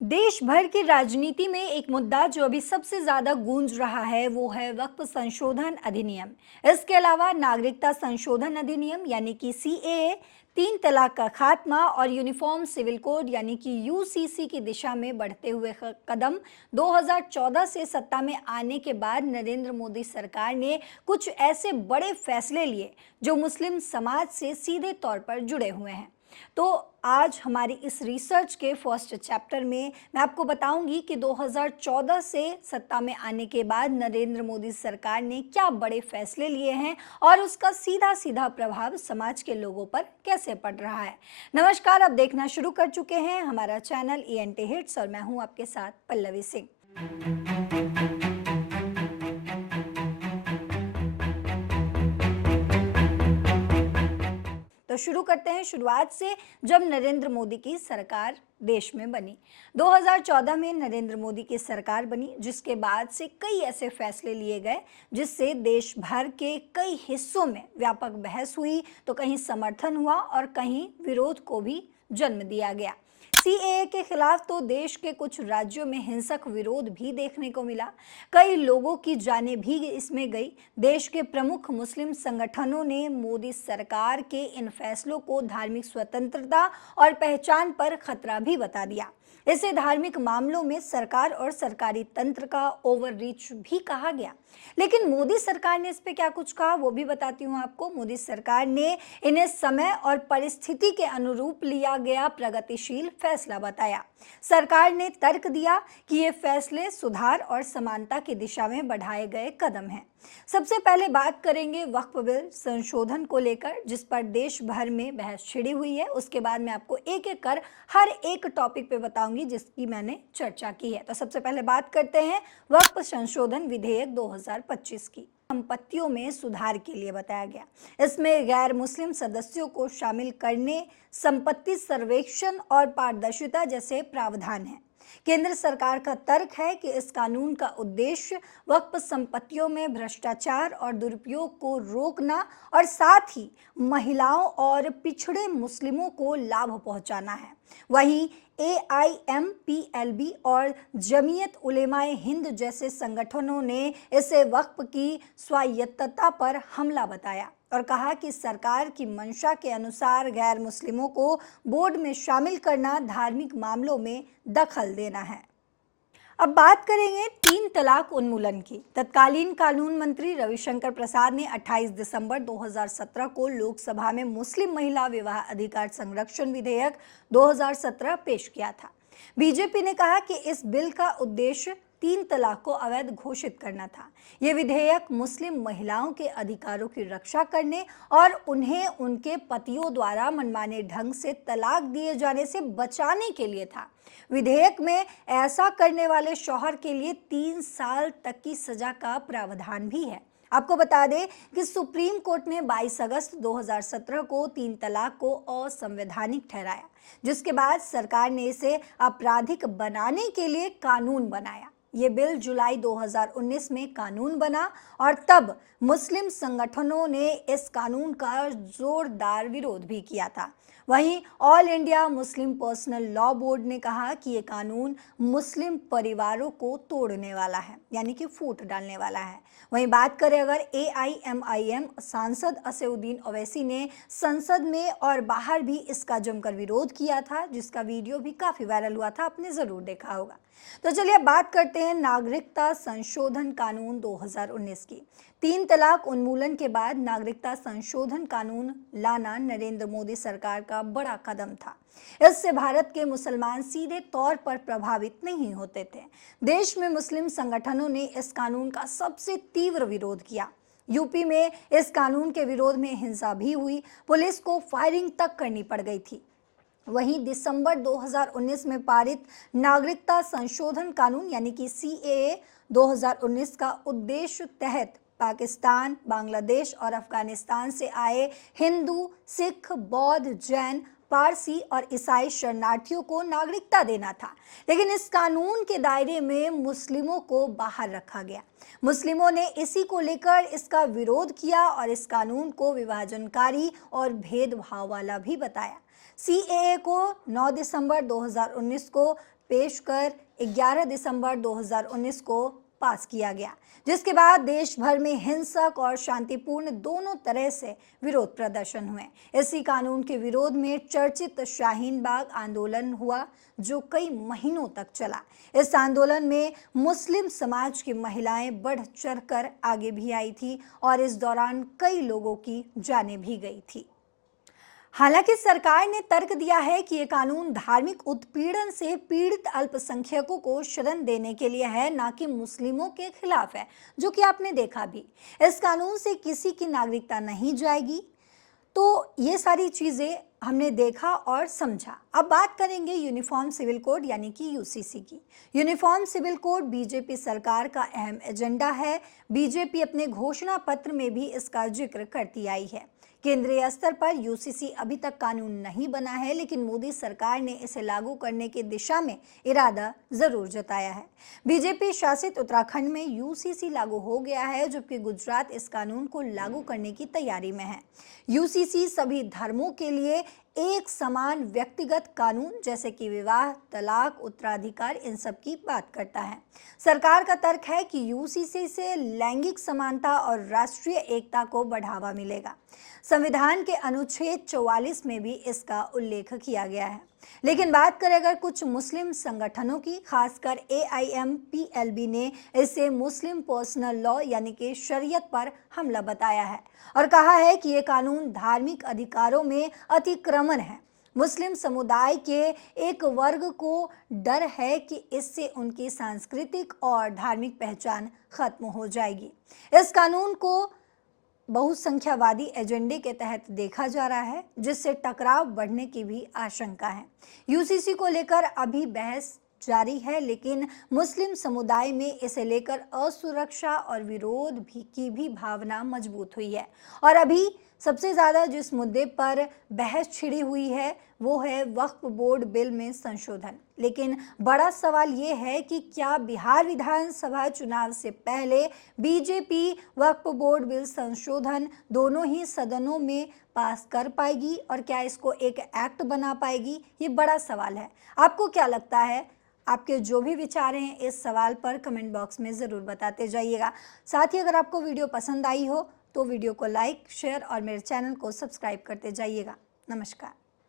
देश भर की राजनीति में एक मुद्दा जो अभी सबसे ज्यादा गूंज रहा है वो है वक्फ संशोधन अधिनियम। इसके अलावा नागरिकता संशोधन अधिनियम यानी कि सीएए, तीन तलाक का खात्मा और यूनिफॉर्म सिविल कोड यानी कि यूसीसी की दिशा में बढ़ते हुए कदम। 2014 से सत्ता में आने के बाद नरेंद्र मोदी सरकार ने कुछ ऐसे बड़े फैसले लिए जो मुस्लिम समाज से सीधे तौर पर जुड़े हुए हैं। तो आज हमारी इस रिसर्च के फर्स्ट चैप्टर में मैं आपको बताऊंगी कि 2014 से सत्ता में आने के बाद नरेंद्र मोदी सरकार ने क्या बड़े फैसले लिए हैं और उसका सीधा सीधा प्रभाव समाज के लोगों पर कैसे पड़ रहा है। नमस्कार, आप देखना शुरू कर चुके हैं हमारा चैनल ईएनटी हिट्स और मैं हूं आपके साथ पल्लवी सिंह। तो शुरू करते हैं शुरुआत से, जब नरेंद्र मोदी की सरकार देश में बनी। 2014 में नरेंद्र मोदी की सरकार बनी, जिसके बाद से कई ऐसे फैसले लिए गए जिससे देश भर के कई हिस्सों में व्यापक बहस हुई, तो कहीं समर्थन हुआ और कहीं विरोध को भी जन्म दिया गया। सीएए के खिलाफ तो देश के कुछ राज्यों में हिंसक विरोध भी देखने को मिला। कई लोगों की जानें भी इसमें गई। देश के प्रमुख मुस्लिम संगठनों ने मोदी सरकार के इन फैसलों को धार्मिक स्वतंत्रता और पहचान पर खतरा भी बता दिया। इसे धार्मिक मामलों में सरकार और सरकारी तंत्र का ओवररीच भी कहा गया। लेकिन मोदी सरकार ने इस पे क्या कुछ कहा वो भी बताती हूँ आपको। मोदी सरकार ने इन्हें समय और परिस्थिति के अनुरूप लिया गया प्रगतिशील फैसला बताया। सरकार ने तर्क दिया कि ये फैसले सुधार और समानता की दिशा में बढ़ाए गए कदम हैं। सबसे पहले बात करेंगे वक्फ बिल संशोधन को लेकर, जिस पर देश भर में बहस छिड़ी हुई है। उसके बाद मैं आपको एक एक कर हर एक टॉपिक पे बताऊंगी जिसकी मैंने चर्चा की है। तो सबसे पहले बात करते हैं वक्फ संशोधन विधेयक 2025 की। संपत्तियों में सुधार के लिए बताया गया। इसमें गैर मुस्लिम सदस्यों को शामिल करने, संपत्ति सर्वेक्षण और पारदर्शिता जैसे प्रावधान हैं। केंद्र सरकार का तर्क है कि इस कानून का उद्देश्य वक्फ संपत्तियों में भ्रष्टाचार और दुरुपयोग को रोकना और साथ ही महिलाओं और पिछड़े मुस्लिमों को लाभ पहुंचाना है। वहीं एआईएमपीएलबी और जमीयत उलेमाए हिंद जैसे संगठनों ने इसे वक्फ की स्वायत्तता पर हमला बताया और कहा कि सरकार की मंशा के अनुसार गैर मुस्लिमों को बोर्ड में शामिल करना धार्मिक मामलों में दखल देना है। अब बात करेंगे तीन तलाक उन्मूलन की। तत्कालीन कानून मंत्री रविशंकर प्रसाद ने 28 दिसंबर 2017 को लोकसभा में मुस्लिम महिला विवाह अधिकार संरक्षण विधेयक 2017 पेश किया था। बीजेपी ने कहा कि इस बिल का उद्देश्य तीन तलाक को अवैध घोषित करना था। यह विधेयक मुस्लिम महिलाओं के अधिकारों की रक्षा करने और उन्हें उनके पतियों द्वारा मनमाने ढंग से तलाक दिए जाने से बचाने के लिए था। विधेयक में ऐसा करने वाले शौहर के लिए 3 साल तक की सजा का प्रावधान भी है। आपको बता दें कि सुप्रीम कोर्ट ने 22 अगस्त 2017 को तीन तलाक को असंवैधानिक ठहराया, जिसके बाद सरकार ने इसे आपराधिक बनाने के लिए कानून बनाया। ये बिल जुलाई 2019 में कानून बना और तब मुस्लिम संगठनों ने इस कानून का जोरदार विरोध भी किया था। वहीं all India Muslim personal law board ने कहा कि ये कानून मुस्लिम परिवारों को तोड़ने वाला है, यानी कि फूट डालने वाला है। वहीं बात करें अगर एआईएमआईएम सांसद असदुद्दीन ओवैसी ने संसद में और बाहर भी इसका जमकर विरोध किया था, जिसका वीडियो भी काफी वायरल हुआ था, आपने जरूर देखा होगा। तो चलिए बात करते हैं नागरिकता संशोधन कानून 2019 की। तीन तलाक उन्मूलन के बाद नागरिकता संशोधन कानून लाना नरेंद्र मोदी सरकार का बड़ा कदम था। इससे भारत के मुसलमान सीधे तौर पर प्रभावित नहीं होते थे। देश में मुस्लिम संगठनों ने इस कानून का सबसे तीव्र विरोध किया। यूपी में इस कानून के विरोध में हिंसा भी हुई, पुलिस को फायरिंग तक करनी पड़ गई थी। वहीं दिसंबर 2019 में पारित नागरिकता संशोधन कानून यानी कि सीएए 2019 का उद्देश्य तहत पाकिस्तान, बांग्लादेश और अफगानिस्तान से आए हिंदू, सिख, बौद्ध, जैन, पारसी और ईसाई शरणार्थियों को नागरिकता देना था। लेकिन इस कानून के दायरे में मुस्लिमों को बाहर रखा गया। मुस्लिमों ने इसी को लेकर इसका विरोध किया और इस कानून को विभाजनकारी और भेदभाव वाला भी बताया। सीएए को 9 दिसंबर 2019 को पेश कर 11 दिसंबर 2019 को पास किया गया, जिसके बाद देश भर में हिंसक और शांतिपूर्ण दोनों तरह से विरोध प्रदर्शन हुए। इसी कानून के विरोध में चर्चित शाहीन बाग आंदोलन हुआ, जो कई महीनों तक चला। इस आंदोलन में मुस्लिम समाज की महिलाएं बढ़ चढ़कर आगे भी आई थी और इस दौरान कई लोगों की जानें भी गई थी। हालांकि सरकार ने तर्क दिया है कि ये कानून धार्मिक उत्पीड़न से पीड़ित अल्पसंख्यकों को शरण देने के लिए है, ना कि मुस्लिमों के खिलाफ है, जो कि आपने देखा भी। इस कानून से किसी की नागरिकता नहीं जाएगी। तो ये सारी चीजें हमने देखा और समझा। अब बात करेंगे यूनिफॉर्म सिविल कोड यानी कि यूसीसी की। यूनिफॉर्म सिविल कोड बीजेपी सरकार का अहम एजेंडा है। बीजेपी अपने घोषणा पत्र में भी इसका जिक्र करती आई है। केंद्रीय स्तर पर यूसीसी अभी तक कानून नहीं बना है, लेकिन मोदी सरकार ने इसे लागू करने की दिशा में इरादा जरूर जताया है। बीजेपी शासित उत्तराखंड में यूसीसी लागू हो गया है, जबकि गुजरात इस कानून को लागू करने की तैयारी में है। यूसीसी सभी धर्मों के लिए एक समान व्यक्तिगत कानून जैसे कि विवाह, तलाक, उत्तराधिकार, इन सब की बात करता है। सरकार का तर्क है कि यूसीसी से लैंगिक समानता और राष्ट्रीय एकता को बढ़ावा मिलेगा। संविधान के अनुच्छेद 44 में भी इसका उल्लेख किया गया है। लेकिन बात करें अगर कुछ मुस्लिम संगठनों की, खासकर AIMPLB ने इसे मुस्लिम पर्सनल लॉ यानी कि शरीयत पर हमला बताया है और कहा है कि ये कानून धार्मिक अधिकारों में अतिक्रमण है। मुस्लिम समुदाय के एक वर्ग को डर है कि इससे उनकी सांस्कृतिक और धार्मिक पहचान खत्म हो जाएगी। इस कानून को बहुसंख्यावादी एजेंडे के तहत देखा जा रहा है, जिससे टकराव बढ़ने की भी आशंका है। यूसीसी को लेकर अभी बहस जारी है, लेकिन मुस्लिम समुदाय में इसे लेकर असुरक्षा और विरोध की भी भावना मजबूत हुई है। और अभी सबसे ज्यादा जिस मुद्दे पर बहस छिड़ी हुई है वो है वक्फ बोर्ड बिल में संशोधन। लेकिन बड़ा सवाल ये है कि क्या बिहार विधानसभा चुनाव से पहले बीजेपी वक्फ बोर्ड बिल संशोधन दोनों ही सदनों में पास कर पाएगी और क्या इसको एक एक्ट बना पाएगी? ये बड़ा सवाल है। आपको क्या लगता है? आपके जो भी विचार हैं इस सवाल पर कमेंट बॉक्स में ज़रूर बताते जाइएगा। साथ ही अगर आपको वीडियो पसंद आई हो तो वीडियो को लाइक, शेयर और मेरे चैनल को सब्सक्राइब करते जाइएगा। नमस्कार।